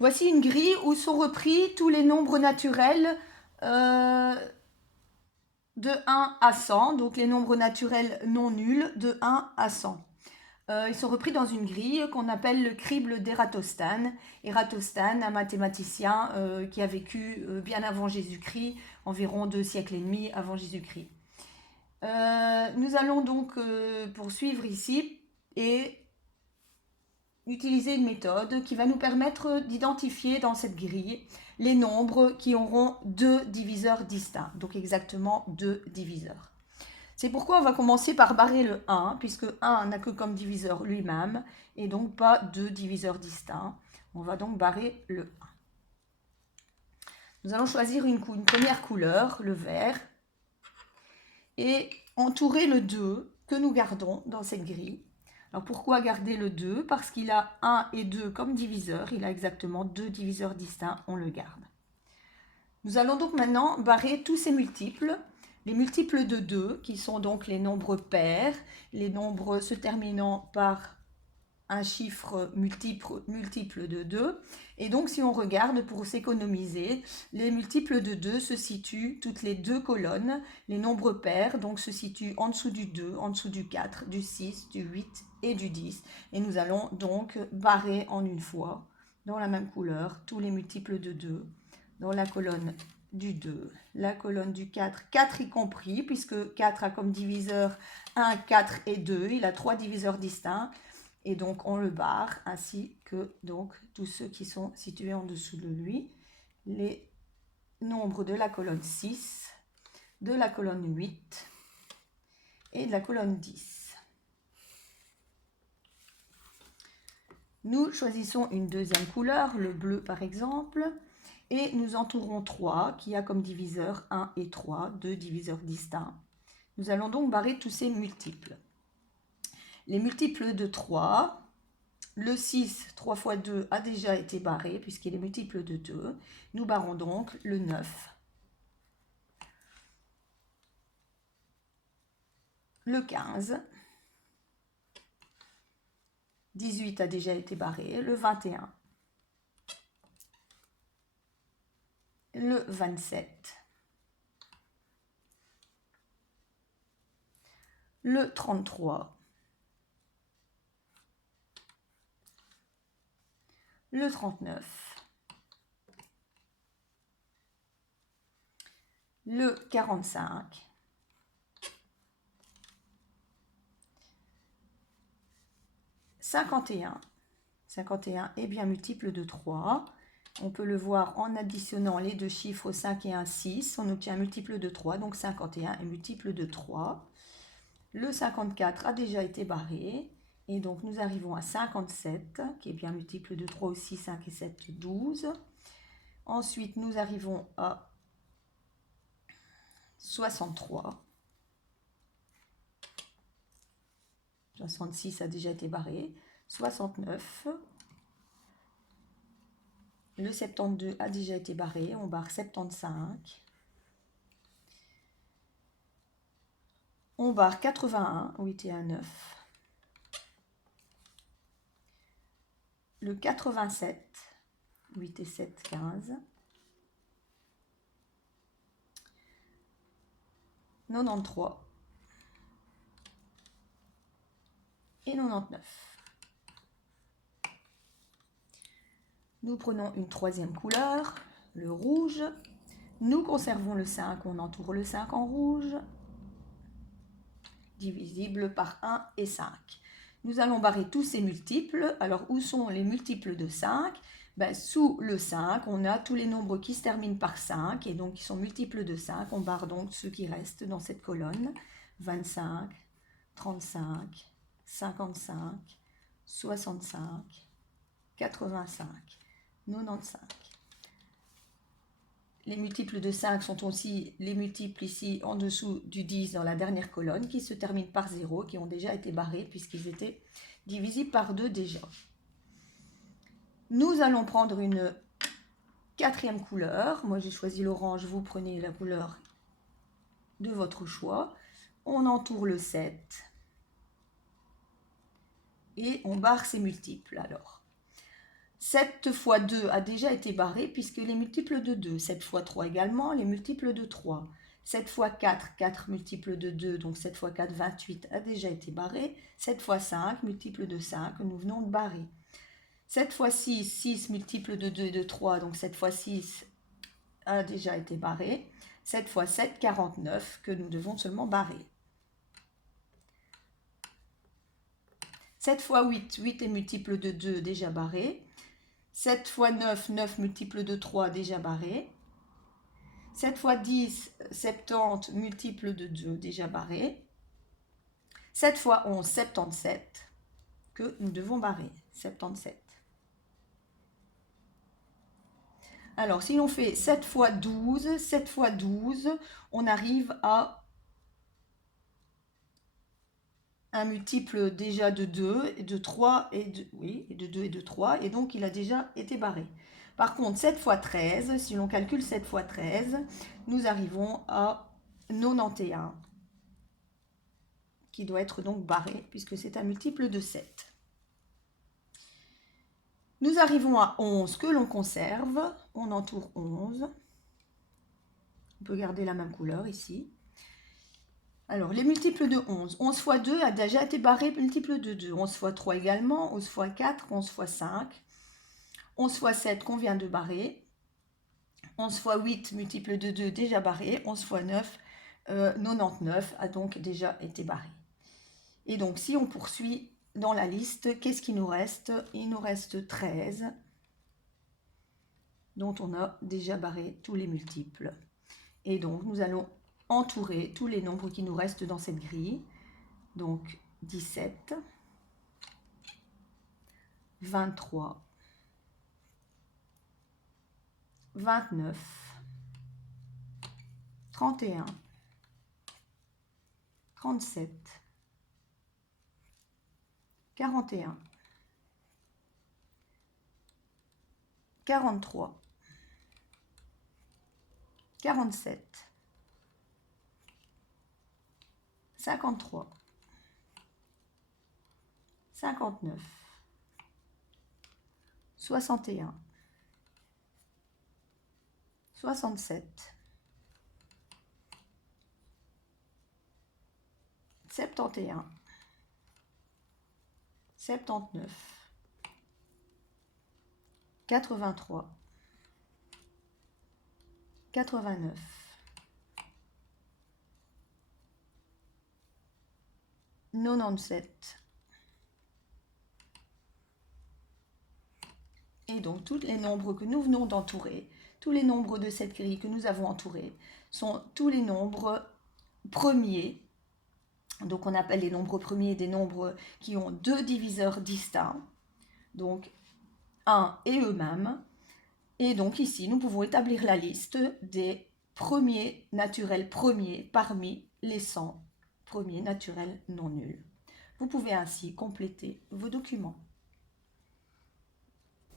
Voici une grille où sont repris tous les nombres naturels euh, de 1 à 100, donc les nombres naturels non nuls de 1 à 100. Ils sont repris dans une grille qu'on appelle le crible d'Ératosthène. Ératosthène, un mathématicien qui a vécu bien avant Jésus-Christ, environ 2 siècles et demi avant Jésus-Christ. Nous allons donc poursuivre ici et utiliser une méthode qui va nous permettre d'identifier dans cette grille les nombres qui auront deux diviseurs distincts, donc exactement deux diviseurs. C'est pourquoi on va commencer par barrer le 1, puisque 1 n'a que comme diviseur lui-même, et donc pas deux diviseurs distincts. On va donc barrer le 1. Nous allons choisir une première couleur, le vert, et entourer le 2 que nous gardons dans cette grille. Alors pourquoi garder le 2? Parce qu'il a 1 et 2 comme diviseurs, il a exactement deux diviseurs distincts, on le garde. Nous allons donc maintenant barrer tous ces multiples, les multiples de 2, qui sont donc les nombres pairs, les nombres se terminant par un chiffre multiple de 2. Et donc, si on regarde, pour s'économiser, les multiples de 2 se situent toutes les deux colonnes. Les nombres pairs donc, se situent en dessous du 2, en dessous du 4, du 6, du 8 et du 10. Et nous allons donc barrer en une fois, dans la même couleur, tous les multiples de 2 dans la colonne du 2, la colonne du 4, 4 y compris, puisque 4 a comme diviseur 1, 4 et 2, il a trois diviseurs distincts, et donc on le barre, ainsi que donc tous ceux qui sont situés en dessous de lui, les nombres de la colonne 6, de la colonne 8 et de la colonne 10. Nous choisissons une deuxième couleur, le bleu par exemple, et nous entourons 3, qui a comme diviseur 1 et 3, deux diviseurs distincts. Nous allons donc barrer tous ces multiples. Les multiples de 3, le 6, 3 fois 2 a déjà été barré, puisqu'il est multiple de 2. Nous barrons donc le 9, le 15, 18 a déjà été barré, le 21, le 27, le 33, le 39, le 45, cinquante et un est bien multiple de 3. On peut le voir en additionnant les deux chiffres 5 et 1, 6. On obtient un multiple de 3, donc 51 est multiple de 3. Le 54 a déjà été barré. Et donc nous arrivons à 57, qui est bien multiple de 3 aussi, 5 et 7, 12. Ensuite, nous arrivons à 63. 66 a déjà été barré. 69. Le 72 a déjà été barré. On barre 75. On barre 81, 8 et 1, 9. Le 87, 8 et 7, 15. 93 et 99. Nous prenons une troisième couleur, le rouge. Nous conservons le 5, on entoure le 5 en rouge, divisible par 1 et 5. Nous allons barrer tous ces multiples. Alors, où sont les multiples de 5 ? Sous le 5, on a tous les nombres qui se terminent par 5 et donc qui sont multiples de 5. On barre donc ceux qui restent dans cette colonne. 25, 35, 55, 65, 85, 95. Les multiples de 5 sont aussi les multiples ici en dessous du 10 dans la dernière colonne qui se terminent par 0, qui ont déjà été barrés puisqu'ils étaient divisibles par 2 déjà. Nous allons prendre une quatrième couleur. Moi j'ai choisi l'orange, vous prenez la couleur de votre choix. On entoure le 7 et on barre ses multiples alors. 7 fois 2 a déjà été barré puisque les multiples de 2. 7 fois 3 également, les multiples de 3. 7 fois 4, 4 multiples de 2, donc 7 fois 4, 28, a déjà été barré. 7 fois 5, multiple de 5, que nous venons de barrer. 7 fois 6, 6 multiples de 2 et de 3, donc 7 fois 6 a déjà été barré. 7 fois 7, 49, que nous devons seulement barrer. 7 fois 8, 8 est multiple de 2, déjà barré. 7 fois 9, 9 multiple de 3, déjà barré. 7 fois 10, 70 multiple de 2, déjà barré. 7 fois 11, 77, que nous devons barrer. 77. Alors, si l'on fait 7 fois 12, 7 fois 12, on arrive à un multiple déjà de 2, et de 3, et de, oui, et de 2 et de 3, et donc il a déjà été barré. Par contre, 7 fois 13, si l'on calcule 7 fois 13, nous arrivons à 91, qui doit être donc barré, puisque c'est un multiple de 7. Nous arrivons à 11, que l'on conserve. On entoure 11. On peut garder la même couleur ici. Alors, les multiples de 11. 11 fois 2 a déjà été barré, multiple de 2. 11 fois 3 également. 11 fois 4, 11 fois 5. 11 fois 7 qu'on vient de barrer. 11 fois 8, multiple de 2, déjà barré. 11 fois 9, 99 a donc déjà été barré. Et donc, si on poursuit dans la liste, qu'est-ce qui nous reste? Il nous reste 13, dont on a déjà barré tous les multiples. Et donc, nous allons entourer tous les nombres qui nous restent dans cette grille. Donc, 17, 23, 29, 31, 37, 41, 43, 47, 53, 59, 61, 67, 71, 79, 83, 89, 97. Et donc, tous les nombres que nous venons d'entourer, tous les nombres de cette grille que nous avons entourés, sont tous les nombres premiers. Donc, on appelle les nombres premiers des nombres qui ont deux diviseurs distincts, donc 1 et eux-mêmes. Et donc, ici, nous pouvons établir la liste des premiers naturels premiers parmi les 100 premiers naturels non nuls. Vous pouvez ainsi compléter vos documents.